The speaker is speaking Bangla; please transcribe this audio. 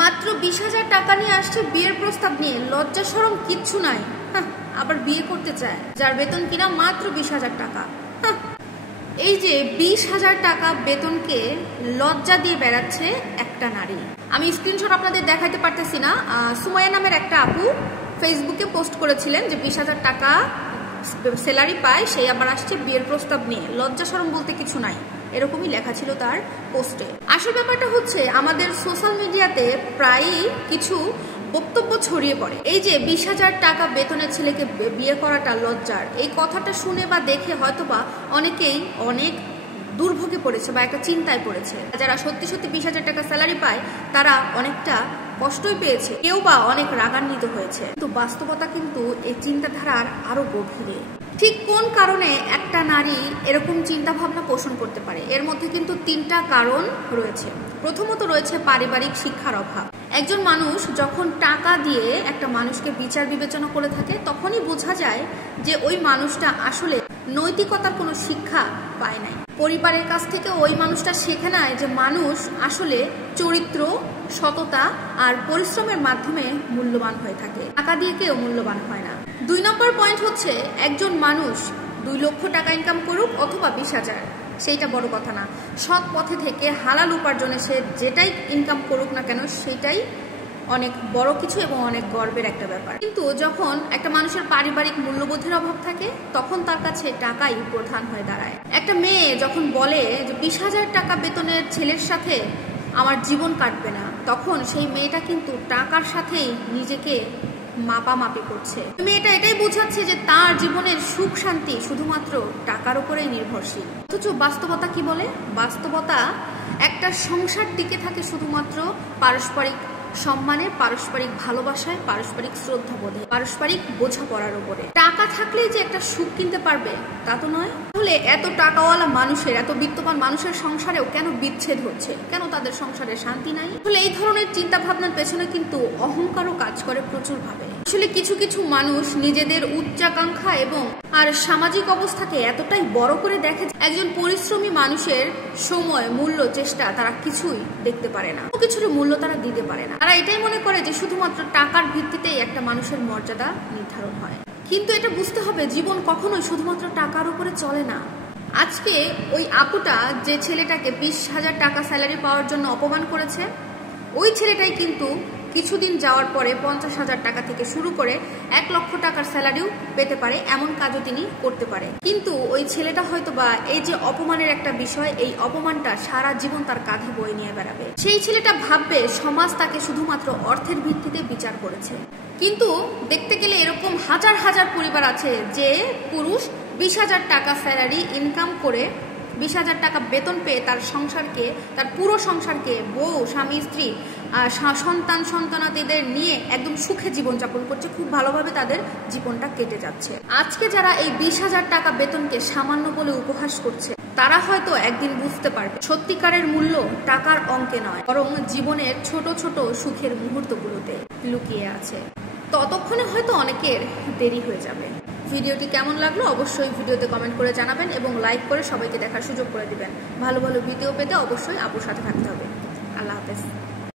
মাত্র 20,000 টাকা নিয়ে আসছে বিয়ের প্রস্তাব নিয়ে, লজ্জা শরম কিচ্ছু নাই। আবার বিয়ে করতে চায় যার বেতন কিনা মাত্র 20,000 টাকা। এই যে 20,000 টাকা বেতনকে লজ্জা দিয়ে বেড়াচ্ছে একটা নারী। আমি স্ক্রিনশট আপনাদের দেখাইতে পারতেছি না। সুমাইয়া নামের একটা আপু ফেসবুকে পোস্ট করেছিলেন যে 20,000 টাকা স্যালারি পায়, সেই আবার আসছে বিয়ের প্রস্তাব নিয়ে, লজ্জা শরম বলতে কিছু নাই, এরকমই লেখা ছিল তার পোস্টে। আসল ব্যাপারটা হচ্ছে আমাদের সোশ্যাল মিডিয়াতে প্রায়ই কিছু বক্তব্য ছড়িয়ে পড়ে। এই যে 20,000 টাকা বেতনের ছেলেকে বিয়ে করাটা লজ্জার, এই কথাটা শুনে বা দেখে হয়তোবা অনেকেই অনেক দুর্ভোগে পড়েছে বা একটা চিন্তায় পড়েছে। যারা সত্যি সত্যি 20,000 টাকা স্যালারি পায় তারা অনেকটা কষ্টই পেয়েছে, কেউ বা অনেক রাগান্বিত হয়েছে। কিন্তু বাস্তবতা কিন্তু এই চিন্তাধারার আরো গভীরে। ঠিক কোন কারণে একটা নারী এরকম চিন্তা ভাবনা পোষণ করতে পারে? এর মধ্যে কিন্তু 3টা কারণ রয়েছে। প্রথমত রয়েছে পারিবারিক শিক্ষার অভাব। একজন মানুষ যখন টাকা দিয়ে একটা মানুষকে বিচার বিবেচনা করে থাকে তখনই বোঝা যায় যে ওই মানুষটা আসলে নৈতিকতার কোনো শিক্ষা পায় নাই। পরিবারের কাছ থেকে ওই মানুষটা শেখে নাই যে মানুষ আসলে চরিত্র, সততা আর পরিশ্রমের মাধ্যমে মূল্যবান হয়ে থাকে, টাকা দিয়ে কেউ মূল্যবান হয় না। 2 নম্বর পয়েন্ট হচ্ছে একজন মানুষ 2 লক্ষ টাকা ইনকাম করুক অথবা 20,000, সেইটা বড় কথা না। সৎ পথে থেকে হালাল উপার্জনে সে যেটাই ইনকাম করুক না কেন সেটাই অনেক বড় কিছু এবং অনেক গর্বের একটা ব্যাপার। কিন্তু যখন একটা মানুষের পারিবারিক মূল্যবোধের অভাব থাকে তখন তার কাছে টাকাই প্রধান হয়ে দাঁড়ায়। একটা মেয়ে যখন বলে যে 20,000 টাকা বেতনের ছেলের সাথে আমার জীবন কাটবে না, তখন সেই মেয়েটা কিন্তু টাকার সাথেই নিজেকে মাপামাপি করছে। মেয়েটা এটাই বোঝাচ্ছে যে তার জীবনের সুখ শান্তি শুধুমাত্র টাকার উপরেই নির্ভরশীল। অথচ বাস্তবতা কি বলে? বাস্তবতা একটা সংসার টিকে থাকে শুধুমাত্র পারস্পরিক সম্মানে, পারস্পরিক ভালোবাসায়, পারস্পরিক শ্রদ্ধাবোধে, পারস্পরিক বোঝাপড়ার উপরে। টাকা থাকলেই যে একটা সুখ কিনতে পারবে তা তো নয়। তাহলে এত টাকাওয়ালা মানুষের, এত বিত্তবান মানুষের সংসারেও কেন বিচ্ছেদ হচ্ছে? কেন তাদের সংসারে শান্তি নাই? আসলে এই ধরনের চিন্তা ভাবনার পেছনে কিন্তু অহংকারও কাজ করে প্রচুর ভাবে। আসলে কিছু কিছু মানুষ নিজেদের উচ্চাকাঙ্ক্ষা এবং আর সামাজিক অবস্থাকে এতটাই বড় করে দেখে একজন পরিশ্রমী মানুষের সময়, মূল্য, চেষ্টা তারা কিছুই দেখতে পারে না, কিছুর মূল্য তারা দিতে পারে না। তারা এটাই মনে করে যে শুধুমাত্র টাকার ভিত্তিতেই একটা মানুষের মর্যাদা নির্ধারণ হয়। কিন্তু এটা বুঝতে হবে জীবন কখনোই শুধুমাত্র টাকার উপরে চলে না। আজকে ওই আপুটা যে ছেলেটাকে 20,000 টাকা স্যালারি পাওয়ার জন্য অপমান করেছে, ওই ছেলেটাই কিন্তু কিছুদিন যাওয়ার পরে 50,000 টাকা থেকে শুরু করে 1 লক্ষ টাকার স্যালারিও পেতে পারে, এমন কাজও তিনি করতে পারে। কিন্তু ওই ছেলেটা হয়তো বা এই যে অপমানের একটা বিষয়, এই অপমানটা সারা জীবন তার কাঁধে বয়ে নিয়ে বেড়াবে। সেই ছেলেটা ভাববে সমাজ তাকে শুধুমাত্র অর্থের ভিত্তিতে বিচার করেছে। কিন্তু দেখতে গেলে এরকম হাজার হাজার পরিবার আছে যে পুরুষ 20,000 টাকা স্যালারি ইনকাম করে, 20,000 টাকা বেতন পেয়ে তার সংসারকে, তার পুরো সংসারকে, বউ, স্বামী, স্ত্রী, সন্তান, সন্তানাদিদের নিয়ে একদম সুখে জীবনযাপন করছে, খুব ভালোভাবে তাদের জীবনটা কেটে যাচ্ছে। আজকে যারা এই 20,000 টাকা বেতনকে সামান্য বলে উপহাস করছে তারা হয়তো একদিন বুঝতে পারবে সত্যিকারের মূল্য টাকার অঙ্কে নয়, বরং জীবনের ছোট ছোট সুখের মুহূর্তগুলোতে লুকিয়ে আছে। ততক্ষণে হয়তো অনেকের দেরি হয়ে যাবে। ভিডিওটি কেমন লাগলো অবশ্যই ভিডিওতে কমেন্ট করে জানাবেন এবং লাইক করে সবাইকে দেখার সুযোগ করে দিবেন। ভালো ভালো ভিডিও পেতে অবশ্যই আপুর সাথে থাকতে হবে। আল্লাহ হাফেজ।